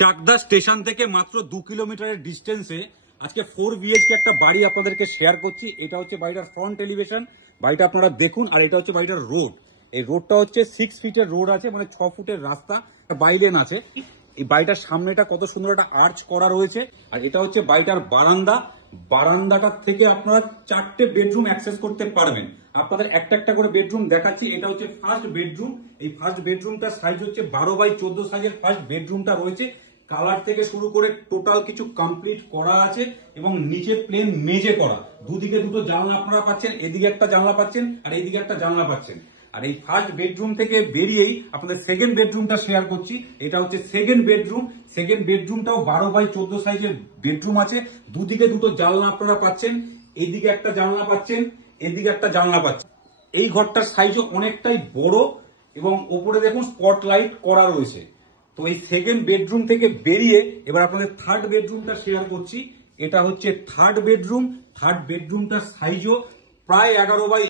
Chakdah station থেকে মাত্র 2 কিলোমিটারের ডিস্টেন্সে আজকে 4 বিএইচকে একটা বাড়ি আপনাদেরকে শেয়ার করছি। এটা হচ্ছে বাড়িটার ফ্রন্ট এলিভেশন, বাড়িটা আপনারা দেখুন। আর এটা হচ্ছে বাড়িটার রোড। এই রোডটা হচ্ছে 6 ফিটের রোড আছে, মানে 6 ফুটের রাস্তা, বাইলেন আছে। এই বাড়িটার সামনেটা কত সুন্দর একটা আর্চ করা রয়েছে। আর এটা হচ্ছে বাড়িটার বারান্দা। বারান্দাটার থেকে আপনারা 4টে বেডরুম অ্যাক্সেস করতে পারবেন। আপনাদের একটা একটা করে বেডরুম দেখাচ্ছি। এটা হচ্ছে ফার্স্ট বেডরুম। এই ফার্স্ট বেডরুমটার সাইজ হচ্ছে 12x14 সাইজের ফার্স্ট বেডরুমটা রয়েছে। কালার থেকে শুরু করে টোটাল কিছু কমপ্লিট করা আছে এবং নিচে প্লেন মেজে করা। দুদিকে দুটো জানলা আপনারা পাচ্ছেন, এদিকে একটা জানলা পাচ্ছেন আর এইদিকে একটা জানলা পাচ্ছেন। আর এই ফার্স্ট বেডরুম থেকে বেরিয়েই আপনাদের সেকেন্ড বেডরুমটা শেয়ার করছি। এটা হচ্ছে সেকেন্ড বেডরুম। সেকেন্ড বেডরুমটাও 12x14 সাইজের বেডরুম আছে। দুদিকে দুটো জানলা আপনারা পাচ্ছেন, এইদিকে একটা জানলা পাচ্ছেন, এদিকে একটা জানলা পাচ্ছেন। এই ঘরটার সাইজও অনেকটাই বড় এবং ওপরে দেখুন স্পটলাইট করা রয়েছে। তো এই সেকেন্ড বেডরুম থেকে বেরিয়ে এবার আপনাদের থার্ড বেডরুমটা শেয়ার করছি। এটা হচ্ছে থার্ড বেডরুম। থার্ড বেডরুমটার সাইজও প্রায় 11x